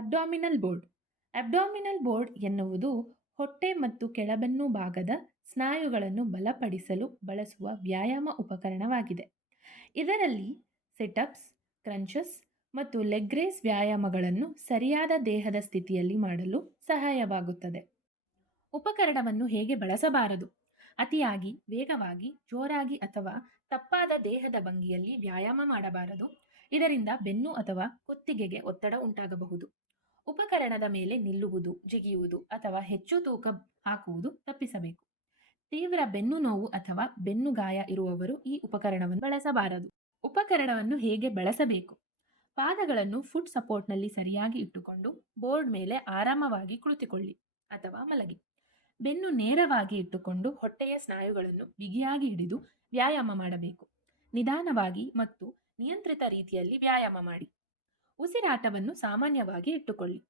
Abdominal board. Abdominal board ಎನ್ನುವುದು ಹೊಟ್ಟೆ ಮತ್ತು ಕೆಳಬೆನ್ನು ಭಾಗದ ಸ್ನಾಯುಗಳನ್ನು ಬಲಪಡಿಸಲು ಬಳಸುವ ವ್ಯಾಯಾಮ ಉಪಕರಣವಾಗಿದೆ. ಇದರಲ್ಲಿ ಸಿಟಪ್ಸ್, ಕ್ರಂಚಸ್ ಮತ್ತು ಲೆಗ್ ರೇಸ್ ವ್ಯಾಯಾಮಗಳನ್ನು ಸರಿಯಾದ ದೇಹದ ಸ್ಥಿತಿಯಲ್ಲಿ ಮಾಡಲು ಸಹಾಯವಾಗುತ್ತದೆ. ಉಪಕರಣವನ್ನು ಹೇಗೆ ಬಳಸಬಾರದು? ಅತಿಯಾಗಿ, ವೇಗವಾಗಿ, ಜೋರಾಗಿ ಅಥವಾ ತಪ್ಪಾದ ದೇಹದ ಭಂಗಿಯಲ್ಲಿ ವ್ಯಾಯಾಮ ಮಾಡಬಾರದು. ಇದರಿಂದ ಬೆನ್ನು ಅಥವಾ ಕುತ್ತಿಗೆಗೆ ಒತ್ತಡ ಉಂಟಾಗಬಹುದು. ಉಪಕರಣದ ಮೇಲೆ ನಿಲ್ಲುವುದು, ಜಿಗಿಯುವುದು ಅಥವಾ ಹೆಚ್ಚು ತೂಕ ಹಾಕುವುದು ತಪ್ಪಿಸಬೇಕು. ತೀವ್ರ ಬೆನ್ನು ನೋವು ಅಥವಾ ಬೆನ್ನು ಗಾಯ ಇರುವವರು ಈ ಉಪಕರಣವನ್ನು ಬಳಸಬಾರದು. ಉಪಕರಣವನ್ನು ಹೇಗೆ ಬಳಸಬೇಕು? ಪಾದಗಳನ್ನು ಫುಟ್ ಸಪೋರ್ಟ್ನಲ್ಲಿ ಸರಿಯಾಗಿ ಇಟ್ಟುಕೊಂಡು ಬೋರ್ಡ್ ಮೇಲೆ ಆರಾಮವಾಗಿ ಕುಳಿತುಕೊಳ್ಳಿ ಅಥವಾ ಮಲಗಿ. ಬೆನ್ನು ನೇರವಾಗಿ ಇಟ್ಟುಕೊಂಡು ಹೊಟ್ಟೆಯ ಸ್ನಾಯುಗಳನ್ನು ಬಿಗಿಯಾಗಿ ಹಿಡಿದು ವ್ಯಾಯಾಮ ಮಾಡಬೇಕು. ನಿಧಾನವಾಗಿ ಮತ್ತು ನಿಯಂತ್ರಿತ ರೀತಿಯಲ್ಲಿ ವ್ಯಾಯಾಮ ಮಾಡಿ. ಉಸಿರಾಟವನ್ನು ಸಾಮಾನ್ಯವಾಗಿ ಇಟ್ಟುಕೊಳ್ಳಿ.